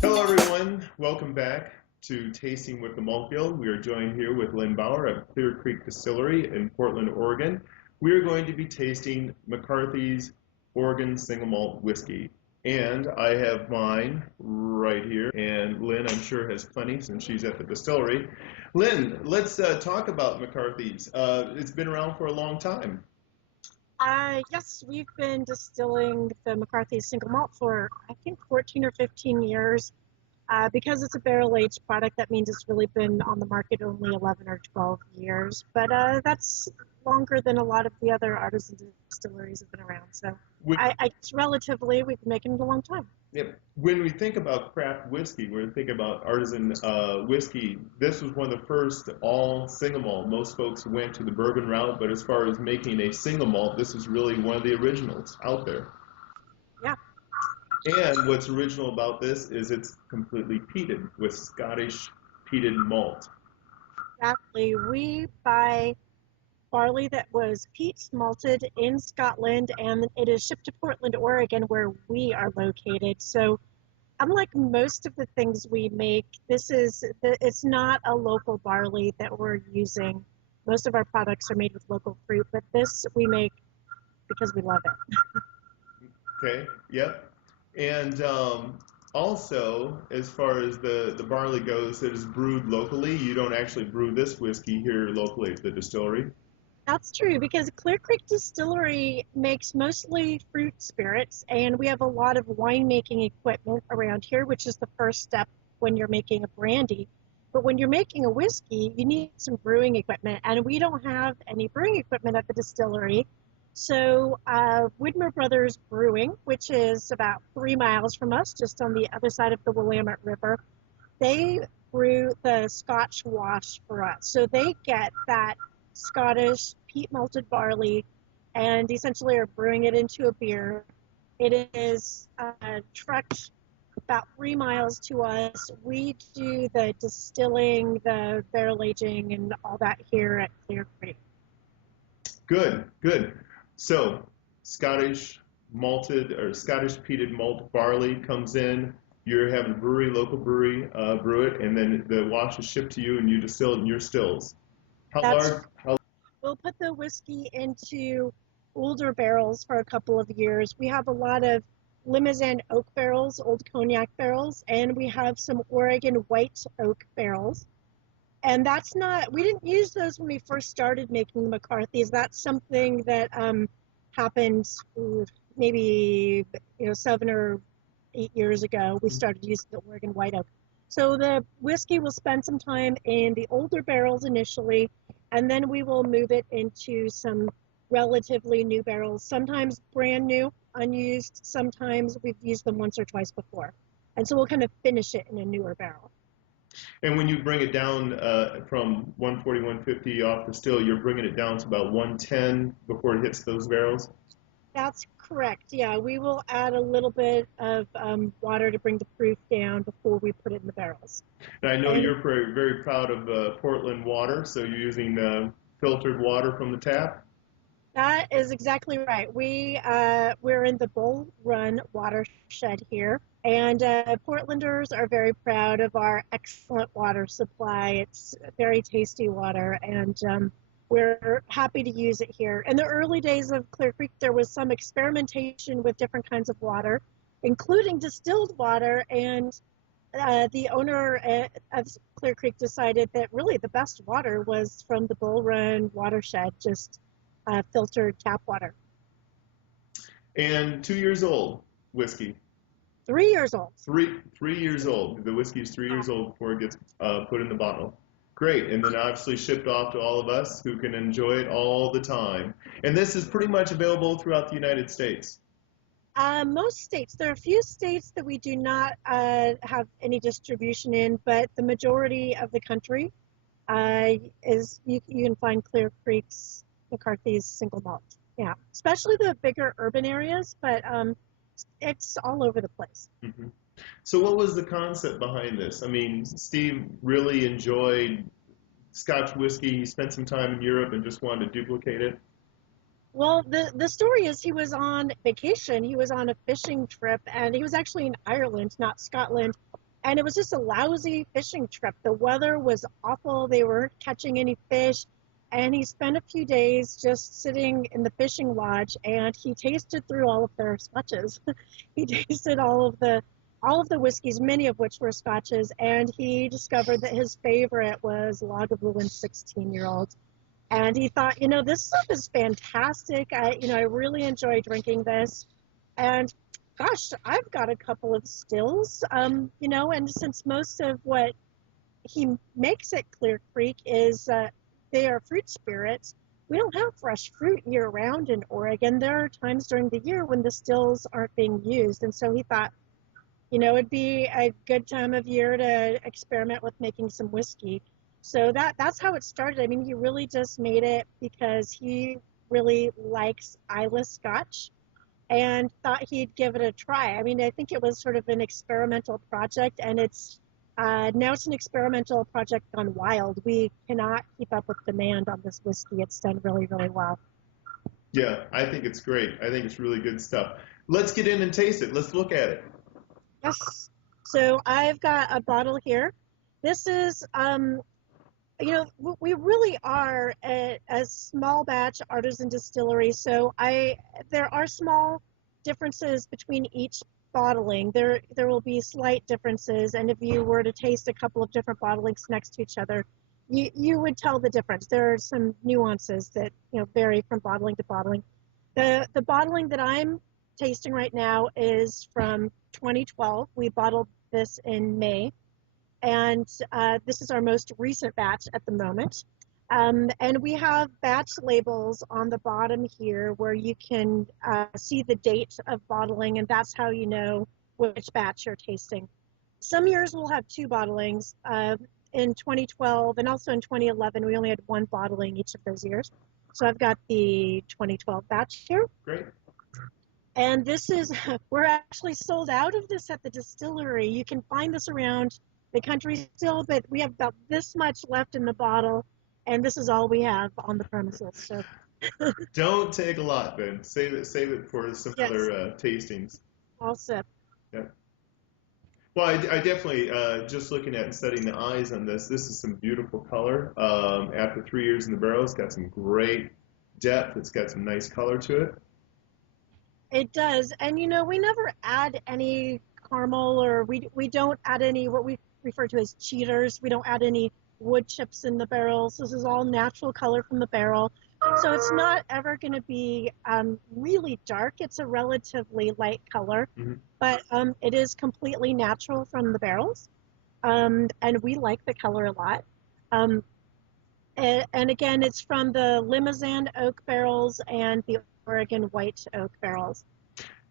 Hello, everyone. Welcome back to Tasting with the Malt Guild. We are joined here with Lynn Bauer at Clear Creek Distillery in Portland, Oregon. We are going to be tasting McCarthy's Oregon Single Malt Whiskey. And I have mine right here. And Lynn, I'm sure, has plenty since she's at the distillery. Lynn, let's talk about McCarthy's. It's been around for a long time. Yes, we've been distilling the McCarthy's single malt for, I think, 14 or 15 years. Because it's a barrel-aged product, that means it's really been on the market only 11 or 12 years. But that's longer than a lot of the other artisan distilleries have been around. So it's relatively, we've been making it a long time. Yeah. When we think about craft whiskey, when we think about artisan whiskey, this was one of the first all single malt. Most folks went to the bourbon route, but as far as making a single malt, this is really one of the originals out there. Yeah. And what's original about this is it's completely peated with Scottish peated malt. Exactly. We buy barley that was peat malted in Scotland, and it is shipped to Portland, Oregon, where we are located. So unlike most of the things we make, it's not a local barley that we're using. Most of our products are made with local fruit, but this we make because we love it. Okay, yep. And also, as far as the barley goes, it is brewed locally. You don't actually brew this whiskey here locally at the distillery. That's true, because Clear Creek Distillery makes mostly fruit spirits, and we have a lot of winemaking equipment around here, which is the first step when you're making a brandy. But when you're making a whiskey, you need some brewing equipment, and we don't have any brewing equipment at the distillery. So Widmer Brothers Brewing, which is about 3 miles from us, just on the other side of the Willamette River, they brew the Scotch wash for us. So they get that Scottish peat malted barley and essentially are brewing it into a beer. It is trucked about 3 miles to us. We do the distilling, the barrel aging, and all that here at Clear Creek. Good, good. So Scottish malted or Scottish peated malt barley comes in. You're having a brewery, local brewery, brew it, and then the wash is shipped to you, and you distill it in your stills. We'll put the whiskey into older barrels for a couple of years. We have a lot of Limousin oak barrels, old cognac barrels, and we have some Oregon white oak barrels. And we didn't use those when we first started making the McCarthy's. That's something that happened maybe 7 or 8 years ago. We started using the Oregon white oak. So the whiskey will spend some time in the older barrels initially, and then we will move it into some relatively new barrels, sometimes brand new, unused, sometimes we've used them once or twice before. And so we'll kind of finish it in a newer barrel. And when you bring it down from 140, 150 off the still, you're bringing it down to about 110 before it hits those barrels? That's correct. Yeah, we will add a little bit of water to bring the proof down before we put it in the barrels. And I know you're very, very proud of Portland water, so you're using filtered water from the tap? That is exactly right. We're in the Bull Run watershed here, and Portlanders are very proud of our excellent water supply. It's very tasty water, and we're happy to use it here. In the early days of Clear Creek, there was some experimentation with different kinds of water, including distilled water, and the owner of Clear Creek decided that really the best water was from the Bull Run watershed, just filtered tap water. And 2 years old whiskey. 3 years old. 3 years old. The whiskey is 3 years old before it gets put in the bottle. Great, and then obviously shipped off to all of us who can enjoy it all the time. And this is pretty much available throughout the United States. Most states. There are a few states that we do not have any distribution in, but the majority of the country is you can find Clear Creek's McCarthy's single malt. Yeah, especially the bigger urban areas, but it's all over the place. Mm-hmm. So what was the concept behind this? I mean, Steve really enjoyed Scotch whiskey. He spent some time in Europe and just wanted to duplicate it. Well, the story is he was on vacation. He was on a fishing trip, and he was actually in Ireland, not Scotland. And it was just a lousy fishing trip. The weather was awful. They weren't catching any fish. And he spent a few days just sitting in the fishing lodge, and he tasted through all of their scotches. He tasted all of the whiskeys, many of which were scotches, and he discovered that his favorite was Lagavulin 16-year-old. And he thought, this stuff is fantastic. I really enjoy drinking this. And gosh, I've got a couple of stills, and since most of what he makes at Clear Creek is they are fruit spirits, we don't have fresh fruit year round in Oregon. There are times during the year when the stills aren't being used. And so he thought, it'd be a good time of year to experiment with making some whiskey. So that's how it started. I mean, he really just made it because he really likes Islay Scotch and thought he'd give it a try. I mean, I think it was sort of an experimental project, and it's now it's an experimental project gone wild. We cannot keep up with demand on this whiskey. It's done really, really well. Yeah, I think it's great. I think it's really good stuff. Let's get in and taste it. Let's look at it. Yes. So I've got a bottle here. This is we really are a small batch artisan distillery, so there are small differences between each bottling. There will be slight differences, and if you were to taste a couple of different bottlings next to each other, you would tell the difference. There are some nuances that vary from bottling to bottling. The bottling that I'm tasting right now is from 2012. We bottled this in May. And this is our most recent batch at the moment. And we have batch labels on the bottom here where you can see the date of bottling, and that's how you know which batch you're tasting. Some years we'll have two bottlings. In 2012 and also in 2011, we only had one bottling each of those years. So I've got the 2012 batch here. Great. And we're actually sold out of this at the distillery. You can find this around the country still, but we have about this much left in the bottle, and this is all we have on the premises. So don't take a lot, then. Save it for some other tastings. I'll sip. Yeah. Well, I definitely just looking at and setting the eyes on this. This is some beautiful color. After 3 years in the barrel, it's got some great depth. It's got some nice color to it. It does, and we never add any caramel, or we don't add any what we refer to as cheaters. We don't add any wood chips in the barrels. This is all natural color from the barrel. So it's not ever going to be really dark. It's a relatively light color, but it is completely natural from the barrels. And we like the color a lot. And again, it's from the Limousin oak barrels and the Oregon white oak barrels.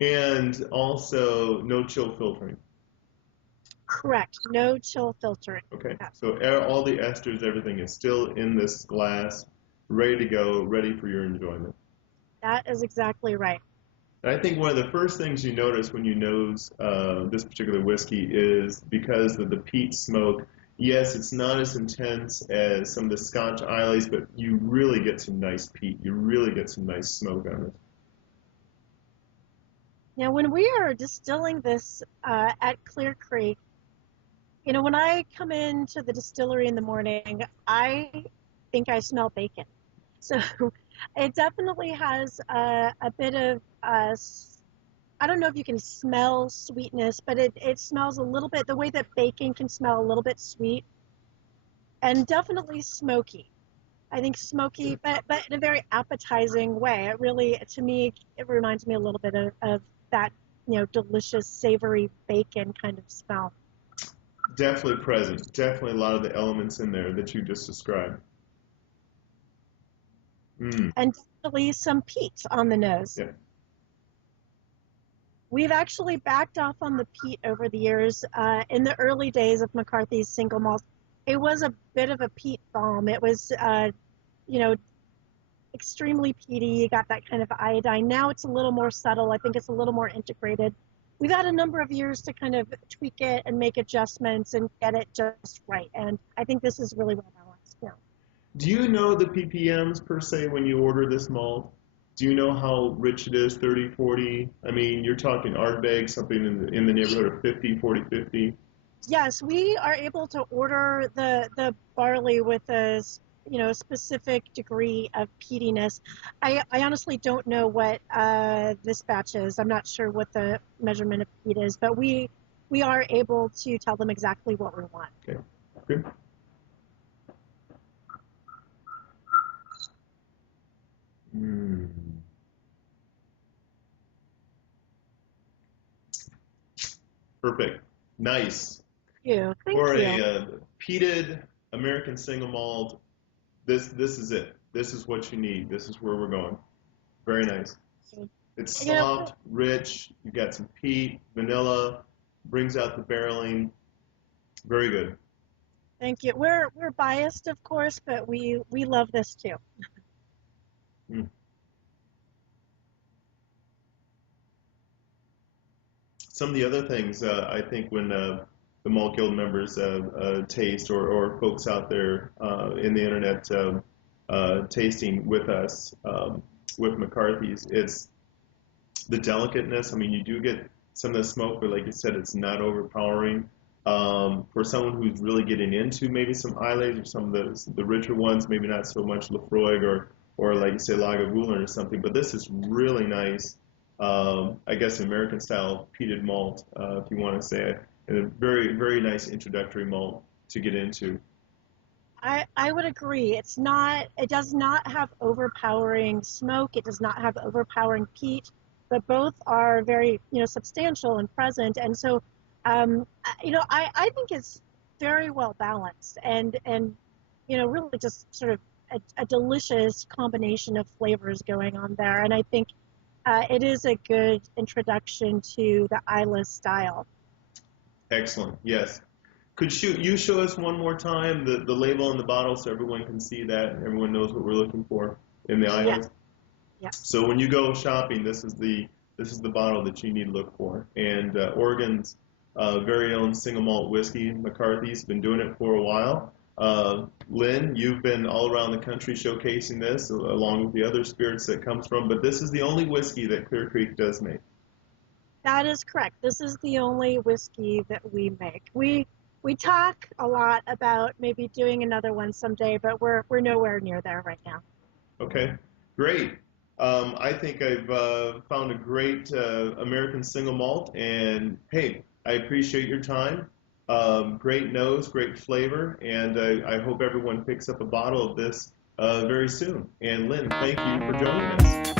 And also no chill filtering. Correct. No chill filtering. Okay. So all the esters, everything is still in this glass, ready to go, ready for your enjoyment. That is exactly right. And I think one of the first things you notice when you nose this particular whiskey is because of the peat smoke. Yes, it's not as intense as some of the Scotch Isleys, but you really get some nice peat. You really get some nice smoke on it. Now, when we are distilling this at Clear Creek, when I come into the distillery in the morning, I think I smell bacon. So it definitely has a bit of, I don't know if you can smell sweetness, but it smells a little bit, the way that bacon can smell a little bit sweet, and definitely smoky. I think smoky, but in a very appetizing way. It really, to me, it reminds me a little bit of that, delicious, savory bacon kind of smell. Definitely present. Definitely a lot of the elements in there that you just described. And definitely some peat on the nose. Yeah. We've actually backed off on the peat over the years. In the early days of McCarthy's single malt, it was a bit of a peat bomb. It was, extremely peaty. You got that kind of iodine. Now it's a little more subtle. I think it's a little more integrated. We've had a number of years to kind of tweak it and make adjustments and get it just right. And I think this is really well balanced. Yeah. Do you know the ppms per se when you order this malt? Do you know how rich it is, 30, 40? I mean, you're talking Ardbeg, something in the neighborhood of 50, 40, 50. Yes, we are able to order the barley with specific degree of peatiness. I honestly don't know what this batch is. I'm not sure what the measurement of peat is, but we are able to tell them exactly what we want. Okay, good. Mm. Perfect. Nice. Thank For you. a peated American single malt, this is it. This is what you need. This is where we're going. Very nice. It's You know, soft, rich. You got some peat, vanilla, brings out the barreling. Very good. thank you. We're biased, of course, but we love this too. Mm. Some of the other things I think when the Malt Guild members taste or folks out there in the internet tasting with us with McCarthy's, it's the delicateness. I mean, you do get some of the smoke, but like you said, it's not overpowering. For someone who's really getting into maybe some Islays or some of the richer ones, maybe not so much Lafroig or like you say Lagavulin or something, but this is really nice. I guess American style peated malt, if you want to say it, and a very very nice introductory malt to get into. I would agree. It does not have overpowering smoke. It does not have overpowering peat, but both are very, substantial and present. And so, I think it's very well balanced and, really just sort of a delicious combination of flavors going on there. And I think it is a good introduction to the Isla style. Excellent. Yes. Could you show us one more time the label on the bottle so everyone can see that and everyone knows what we're looking for in the Yeah, islands? yeah. So when you go shopping, this is the bottle that you need to look for. And Oregon's very own single malt whiskey, McCarthy's, been doing it for a while. Lynn, you've been all around the country showcasing this along with the other spirits that comes from, but this is the only whiskey that Clear Creek does make. That is correct. This is the only whiskey that we make. We talk a lot about maybe doing another one someday, but we're nowhere near there right now. Okay, great. I think I've found a great American single malt, and hey, I appreciate your time. Great nose, great flavor, and I hope everyone picks up a bottle of this very soon. And Lynn, thank you for joining us.